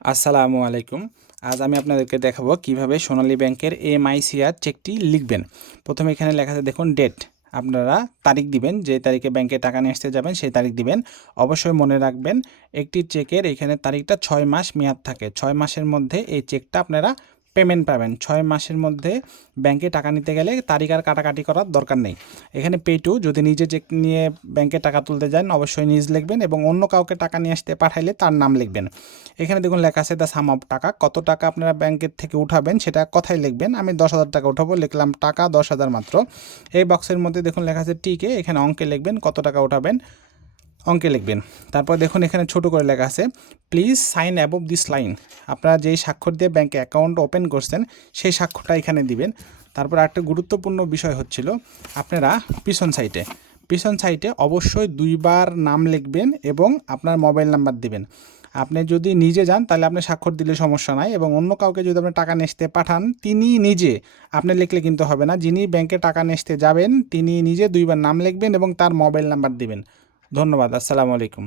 আসসালামু আলাইকুম। আজ আমি আপনাদেরকে দেখাবো কিভাবে সোনালী ব্যাংকের এমআইসিআর চেকটি লিখবেন। প্রথমে এখানে লেখা আছে দেখুন ডেট। আপনারা তারিখ দিবেন, যে তারিখে ব্যাংকে টাকা নিয়ে আসতে যাবেন সেই তারিখ দিবেন। অবশ্যই মনে রাখবেন একটি চেকের এখানে তারিখটা 6 মাস মেয়াদ থাকে। 6 মাসের মধ্যে এই চেকটা আপনারা পেমেন্ট পাবেন। 6 মাসের মধ্যে ব্যাংকে টাকা নিতে গেলে তারিখ আর কাটাকাটি করার দরকার নেই। এখানে পে টু, যদি নিজে চেক নিয়ে ব্যাংকে টাকা তুলতে যান অবশ্যই নিজ লিখবেন এবং অন্য কাউকে টাকা নিয়ে আসতে পাঠাইলে তার নাম লিখবেন। এখানে দেখুন লেখা আছে দ্য সাম অফ টাকা, কত টাকা আপনারা ব্যাংকের থেকে উঠাবেন সেটা কথাই লিখবেন। আমি 10,000 টাকা উঠাবো, লিখলাম টাকা 10,000 মাত্র। এই বক্সের মধ্যে দেখুন লেখা আছে টিকে, এখানে অঙ্কে লিখবেন কত টাকা উঠাবেন, অঙ্কে লিখবেন। তারপর দেখুন এখানে ছোট করে লেখা আছে please sign above this line. আপনারা যেই স্বাক্ষর দিয়ে ব্যাংকে অ্যাকাউন্ট ওপেন করছেন সেই স্বাক্ষরটা এখানে দিবেন। তারপর একটা গুরুত্বপূর্ণ বিষয় হচ্ছিল, আপনারা পিছন সাইটে অবশ্যই 2বার নাম লিখবেন এবং আপনার মোবাইল নাম্বার দিবেন। আপনি যদি নিজে যান তাহলে আপনি স্বাক্ষর দিলে সমস্যা নাই, এবং অন্য কাউকে যদি আপনি টাকা নেসতে পাঠান তিনি নিজে, আপনি লিখলে কিন্তু হবে না। যিনি ব্যাংকে টাকা নেসতে যাবেন তিনি নিজে 2বার নাম লিখবেন এবং তার মোবাইল নাম্বার দিবেন। ধন্যবাদ। আসসালামু আলাইকুম।